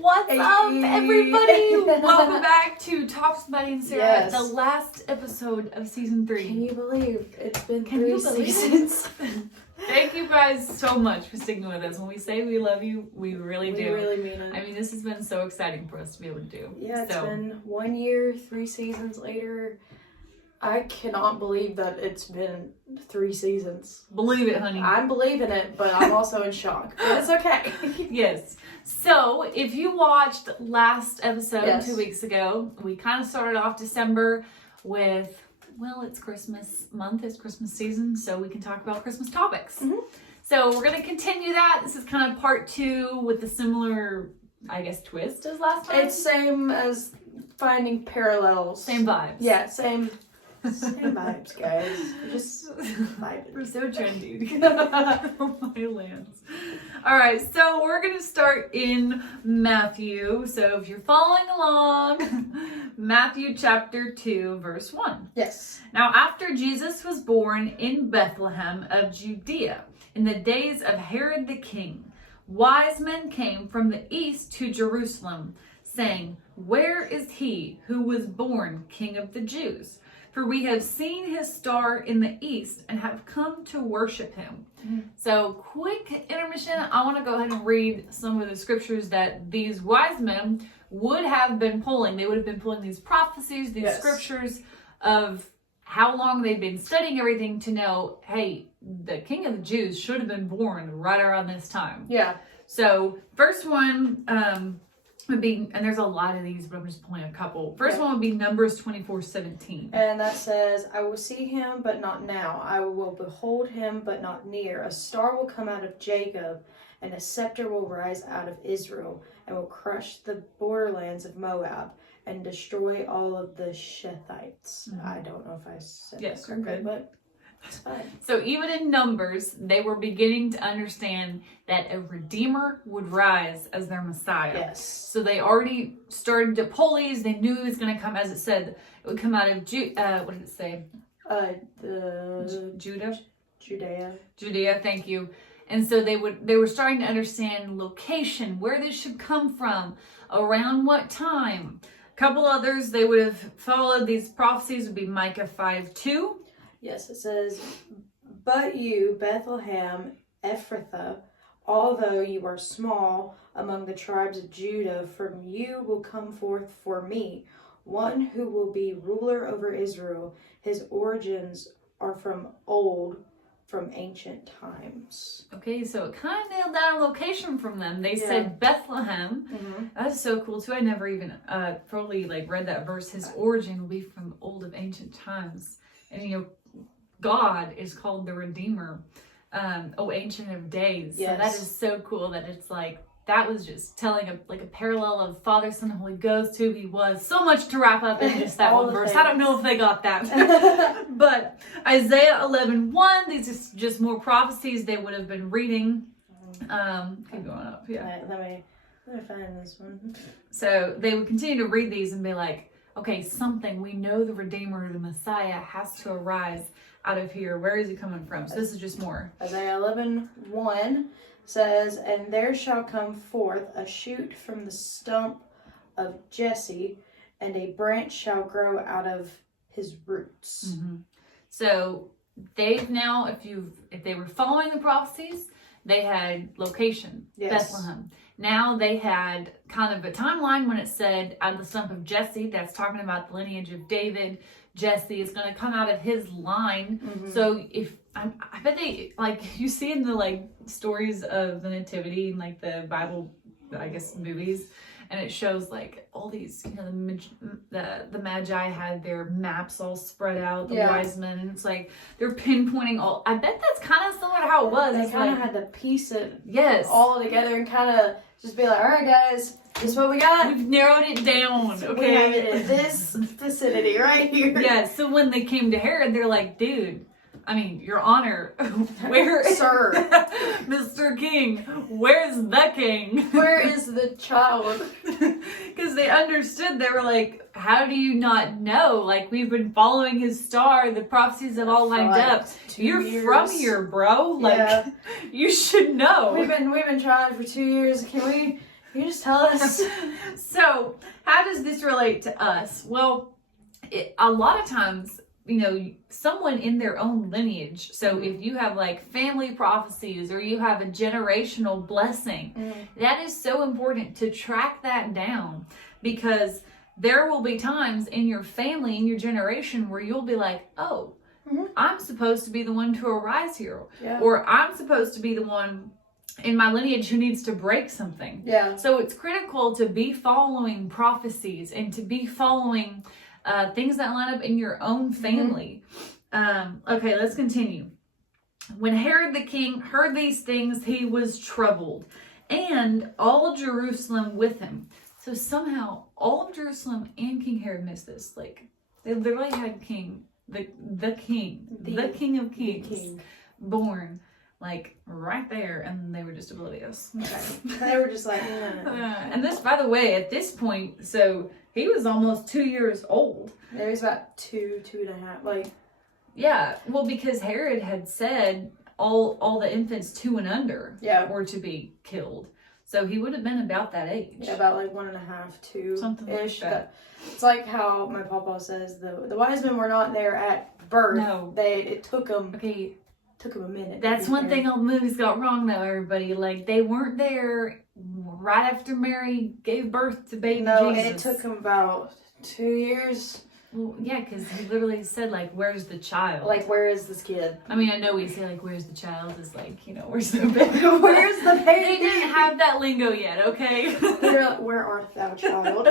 What's up, everybody? Welcome back to Talks with Maddie and Sarah, Yes. the last episode of season 3. Can you believe it's been Can 3 you believe seasons? Thank you guys so much for sticking with us. When we say we love you, we really do. We really mean it. I mean, this has been so exciting for us to be able to do. Yeah, it's so, been 1 year, 3 seasons later. I cannot believe that it's been 3 seasons. believe it, honey. I'm believing it, but I'm also in shock. But it's okay. Yes. So, if you watched last episode Yes. 2 weeks ago, we kind of started off December with, well, it's Christmas month, it's Christmas season, so we can talk about Christmas topics. Mhm. So, we're going to continue that. This is kind of part 2 with a similar, I guess, twist as last time. It's same as finding parallels. Same vibes. Yeah, same vibes, guys. We're just vibing. We're so trendy. Oh my lands. All right, so we're going to start in Matthew. So if you're following along, Matthew chapter 2, verse 1. Yes. Now, after Jesus was born in Bethlehem of Judea, in the days of Herod the king, wise men came from the east to Jerusalem, saying, "Where is he who was born King of the Jews? For we have seen his star in the east and have come to worship him." Mhm. So, quick intermission. I want to go ahead and read some of the scriptures that these wise men would have been pulling. They would have been pulling these prophecies, these Yes. scriptures of how long they've been studying everything to know, hey, the King of the Jews should have been born right around this time. Yeah. So, first one would be, and there's a lot of these, but I'm just pulling a couple. First one would be Numbers 24:17. And that says, "I will see him, but not now. I will behold him, but not near. A star will come out of Jacob, and a scepter will rise out of Israel, and will crush the borderlands of Moab, and destroy all of the Shethites." Mhm. I don't know if I said Yes, that you're correctly, good. but it's fine. So even in Numbers, they were beginning to understand that a Redeemer would rise as their Messiah. Yes. So they already started to pull these. They knew it was going to come, as it said, it would come out of, what did it say? The Judah? Judea. Thank you. And so they were starting to understand location, where this should come from, around what time. A couple others they would have followed these prophecies would be Micah 5:2. Yes, it says, "But you, Bethlehem Ephrathah, although you are small among the tribes of Judah, from you will come forth for me one who will be ruler over Israel. His origins are from old, from ancient times." Okay, so it kind of nailed down a location from them. They Yeah. said Bethlehem. Mm-hmm. That's so cool too. I never even fully read that verse. His origin will be from old of ancient times, and God is called the Redeemer. Ancient of days. Yes. So that is so cool that it's that was just telling a parallel of Father, Son, and Holy Ghost, who he was. So much to wrap up in just that All one the verse. things. I don't know if they got that. But Isaiah 11:1, these are just more prophecies they would have been reading. Keep going up, yeah. Let me find this one. So they would continue to read these and be like, okay, we know the Redeemer, the Messiah has to arise out of here. Where is he coming from? So this is just more. Isaiah 11:1 says, "And there shall come forth a shoot from the stump of Jesse, and a branch shall grow out of his roots." Mm-hmm. So they've now, if they were following the prophecies, they had location, Yes. Bethlehem. Now they had kind of a timeline when it said out of the stump of Jesse. That's talking about the lineage of David. Jesse is going to come out of his line. Mhm. So I bet they you see in the stories of the nativity and the Bible, I guess, movies, and it shows all these the Magi had their maps all spread out, the Yeah. wise men, and it's they're pinpointing all. I bet that's kind of similar to how it was. They It's kind of had to piece it yes, all together and kind of just be like, "All right, guys, this is what we got. we've narrowed it down. We have it Okay, in this vicinity right here." yeah. So when they came to Herod, they're like, dude. I mean, Your Honor, where Sir. Mr. King, where's the king? Where is the child? Because they understood, they were like, how do you not know? We've been following his star, the prophecies have all lined up. 2 You're years. from here, bro. Yeah. You should know. We've been trying for 2 years. Can You just tell us. So, how does this relate to us? Well, a lot of times, someone in their own lineage. So, if you have like family prophecies or you have a generational blessing, that is so important to track that down, because there will be times in your family, in your generation, where you'll be like, oh, I'm supposed to be the one to arise here. Yeah. Or I'm supposed to be the one in my lineage who needs to break something. Yeah. So it's critical to be following prophecies and to be following things that line up in your own family. Okay, let's continue. When Herod the king heard these things, he was troubled, and all Jerusalem with him. So somehow all of Jerusalem and King Herod missed this. Like, they literally had the King of Kings born, like, right there, and they were just oblivious. Okay. They were just like, And this, by the way, at this point, so he was almost 2 years old. It was about 2.5, like. Yeah, well, because Herod had said all the infants 2 and under were to be killed. So he would have been about that age. Yeah, about like 1.5, 2. Something like that. It's like how my papa says the wise men were not there at birth. No. It took them. Okay. Took them a minute. That's one thing all the movies got wrong, though, everybody. Like, they weren't there right after Mary gave birth to baby Jesus. No, it took them about 2 years. Well, yeah, because he literally said, like, where's the child? Like, where is this kid? I mean, I know we say, like, where's the child is like, where's the baby? Where's the baby? They didn't have that lingo yet, okay? They're like, where art thou, child?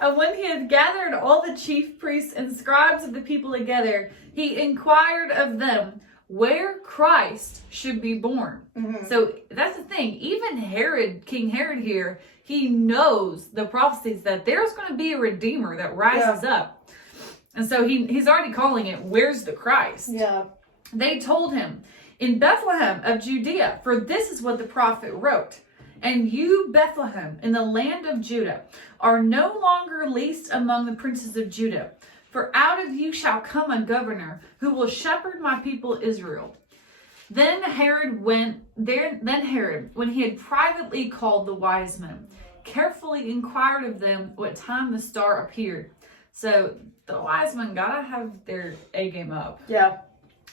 And when he had gathered all the chief priests and scribes of the people together, he inquired of them where Christ should be born. So that's the thing. Even King Herod here, he knows the prophecies that there's going to be a redeemer that rises up. And so he's already calling it, where's the Christ? Yeah. They told him, in Bethlehem of Judea, for this is what the prophet wrote. And you, Bethlehem, in the land of Judah, are no longer least among the princes of Judah. For out of you shall come a governor who will shepherd my people Israel. Then Herod, when he had privately called the wise men, carefully inquired of them what time the star appeared. So the wise men gotta have their A game up. Yeah.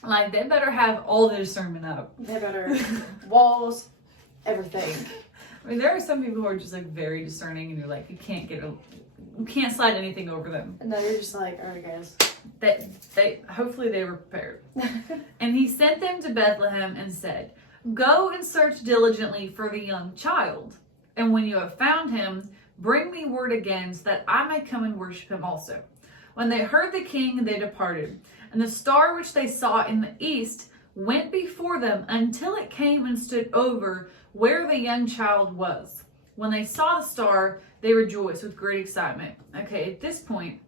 Like, they better have all their discernment up. They better walls, everything. I mean, there are some people who are just like very discerning, and you're like, you can't slide anything over them. No, you're just like, all right, guys. Hopefully they were prepared. And he sent them to Bethlehem and said, go and search diligently for the young child. And when you have found him, bring me word again so that I may come and worship him also. When they heard the king, they departed. And the star which they saw in the east went before them until it came and stood over where the young child was. When they saw the star, they rejoiced with great excitement. Okay, at this point,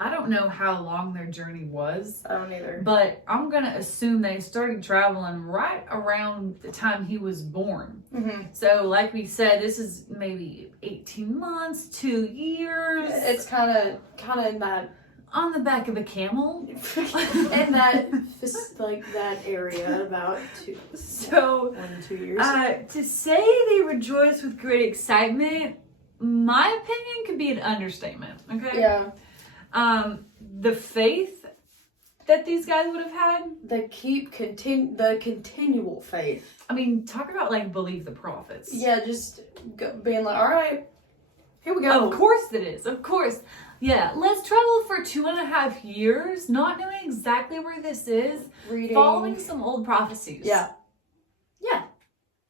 I don't know how long their journey was. I don't either. But I'm going to assume they started traveling right around the time he was born. So, like we said, this is maybe 18 months, 2 years. It's kind of in that... On the back of a camel. in that area, about 1 to 2 years. To say they rejoice with great excitement, my opinion could be an understatement. Okay. Yeah. The faith that these guys would have had. The continual faith. I mean, talk about like believe the prophets. Yeah, just being like, all right, here we go. Of course it is. Of course. Yeah, let's travel for 2.5 years, not knowing exactly where this is, Reading. following some old prophecies. Yeah. Yeah.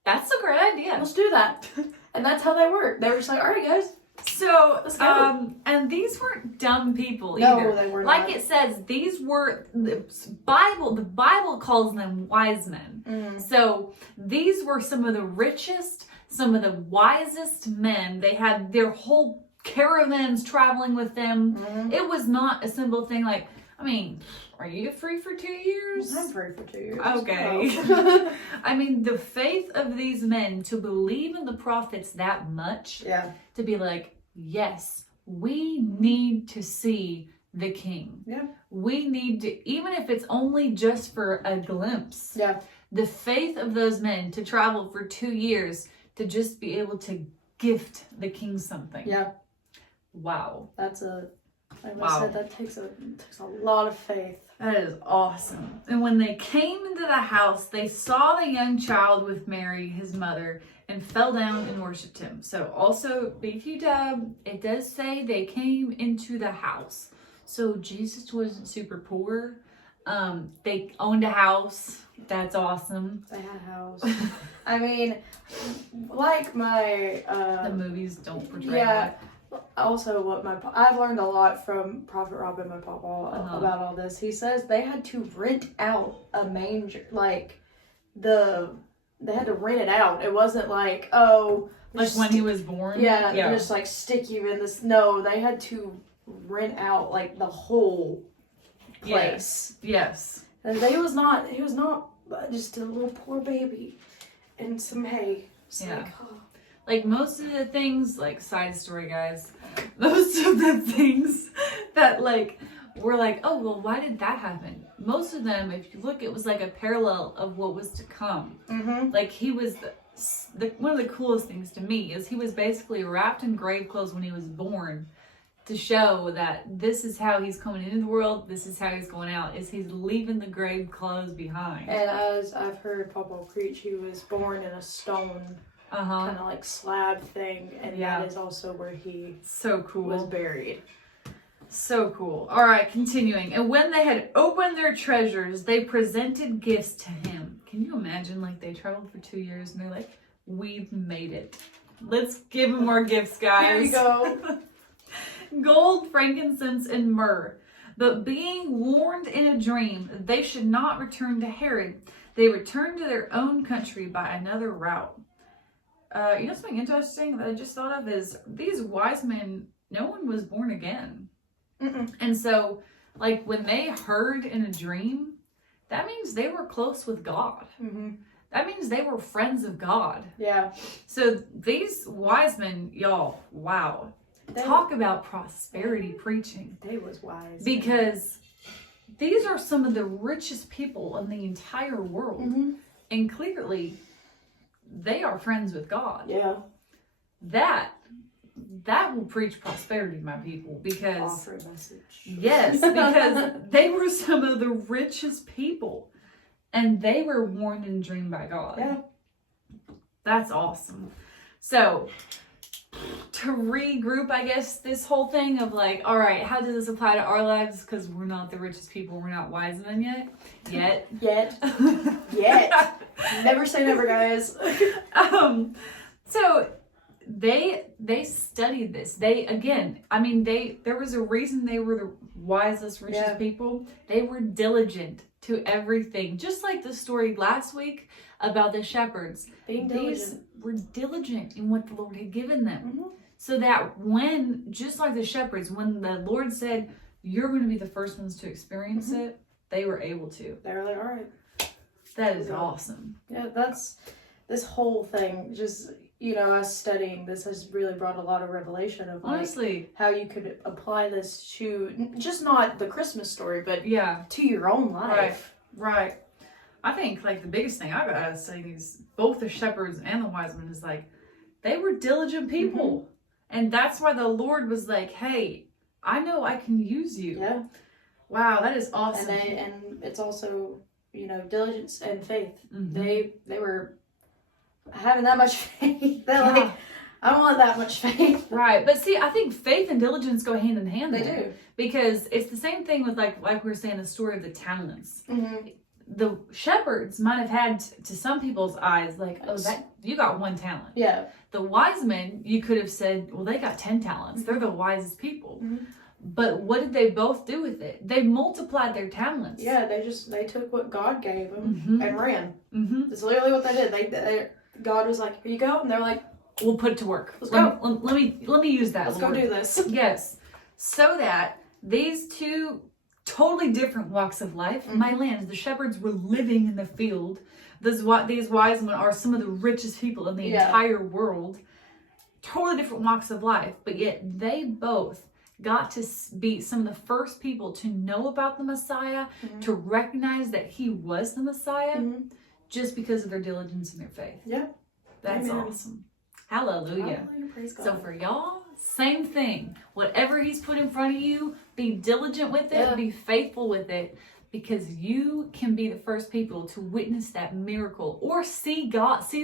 That's a great idea. Let's do that. And that's how they work. They were just like, all right, guys. So, let's go. And these weren't dumb people either. No, they were like not. it says, these were, the Bible calls them wise men. So these were some of the richest, some of the wisest men. They had their whole caravans traveling with them. It was not a simple thing like, I mean, are you free for 2 years? I'm free for 2 years. Okay. Oh. I mean, the faith of these men to believe in the prophets that much, to be like, yes, we need to see the king. Yeah. We need to, even if it's only just for a glimpse. Yeah. The faith of those men to travel for 2 years to just be able to gift the king something. Yeah. Wow. Like I Wow. said, that takes a lot of faith. That is awesome. And when they came into the house, they saw the young child with Mary, his mother, and fell down and worshipped him. So also, BQ it does say they came into the house. So Jesus wasn't super poor. They owned a house. That's awesome. They had a house. I mean, like my The movies don't portray yeah. that. Also, I've learned a lot from Prophet Robin, my papa, about all this. He says they had to rent out a manger, like they had to rent it out. It wasn't like, oh, Like when he was born? yeah, just like stick you in this. No, they had to rent out like the whole place. Yes. And he was not just a little poor baby and some hay. It's Yeah. like, oh. Like most of the things, like side story guys, most of the things that like we're like, oh well, why did that happen? Most of them, if you look, it was like a parallel of what was to come. Mm-hmm. Like he was one of the coolest things to me is he was basically wrapped in grave clothes when he was born, to show that this is how he's coming into the world, this is how he's going out, is he's leaving the grave clothes behind. And as I've heard Papa preach, he was born in a stone kind of like slab thing, and that is also where he so cool was buried. So cool. All right, continuing. And when they had opened their treasures, they presented gifts to him. Can you imagine? Like they traveled for 2 years and they're like, we've made it. Let's give him more gifts, guys. Here you go. Gold, frankincense, and myrrh. But being warned in a dream that they should not return to Herod, they returned to their own country by another route. You know something interesting that I just thought of is these wise men, no one was born again. Mm-mm. And so, like, when they heard in a dream, that means they were close with God. Mm-hmm. That means they were friends of God. Yeah. So these wise men, y'all, wow. Talk about prosperity preaching. They was wise. Because these are some of the richest people in the entire world. Mm-hmm. And clearly, they are friends with God. Yeah. That will preach prosperity, my people, because Offer a message. yes, because they were some of the richest people, and they were warned in a dream by God. Yeah. That's awesome. So to regroup, I guess, this whole thing of like, all right, how does this apply to our lives? Because we're not the richest people, we're not wise men yet. Yet. Never say never, guys. So they studied this. There was a reason they were the wisest, richest people. They were diligent to everything. Just like the story last week about the shepherds. Being These diligent. were diligent in what the Lord had given them. Mm-hmm. So that when, just like the shepherds, when the Lord said, you're going to be the first ones to experience it, they were able to. They were like, all right. That is awesome. Yeah, that's this whole thing. Just, us studying this has really brought a lot of revelation of like, Honestly. how you could apply this to just not the Christmas story, but Yeah. to your own life. Right. I think like the biggest thing I got out of studying these, both the shepherds and the wise men, is like they were diligent people. And that's why the Lord was like, hey, I know I can use you. Yeah. Wow, that is awesome. And it's also, diligence and faith. Mhm. They were having that much faith. They're like, I don't want that much faith. Right. But see, I think faith and diligence go hand in hand. They there. do. Because it's the same thing with like we were saying, the story of the talents. Mm-hmm. The shepherds might have had, to some people's eyes, like, oh, that you got one talent. Yeah. The wise men, you could have said, well, they got 10 talents. They're the wisest people. Mm-hmm. But what did they both do with it? They multiplied their talents. Yeah, they took what God gave them and ran. Mm-hmm. That's literally what they did. God was like, here you go. And they're like, We'll put it to work. Let's go. Let me use that. let's Lord. go do this. Yes. So that these two totally different walks of life, my land, the shepherds were living in the field. These wise men are some of the richest people in the entire world. Totally different walks of life, but yet they both got to be some of the first people to know about the Messiah, to recognize that he was the Messiah, just because of their diligence and their faith. Yeah. That's Amen. awesome. Hallelujah. Hallelujah, praise God. So for y'all, same thing. Whatever he's put in front of you, be diligent with it, Yeah. be faithful with it, because you can be the first people to witness that miracle or see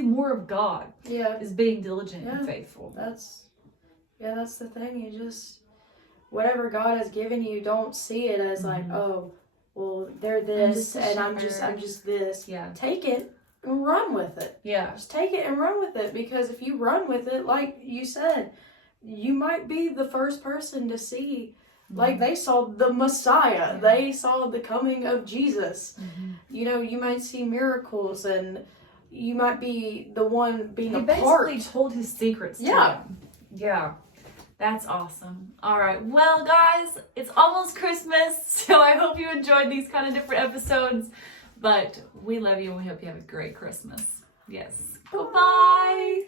more of God yeah, is being diligent Yeah. and faithful. that's the thing. You just, whatever God has given you, don't see it as like, Mhm. oh, well, they're just this a and I'm shepherd. just this. Yeah. Take it and run with it. Yeah. Just take it and run with it, because if you run with it, like you said, you might be the first person to see. Like they saw the Messiah, Yeah. they saw the coming of Jesus. Mhm. You know, you might see miracles, and you might be the one being He a part. basically told his secrets to Yeah. them. Yeah. That's awesome. All right. Well, guys, it's almost Christmas, so I hope you enjoyed these kind of different episodes. But we love you and we hope you have a great Christmas. Yes. Goodbye.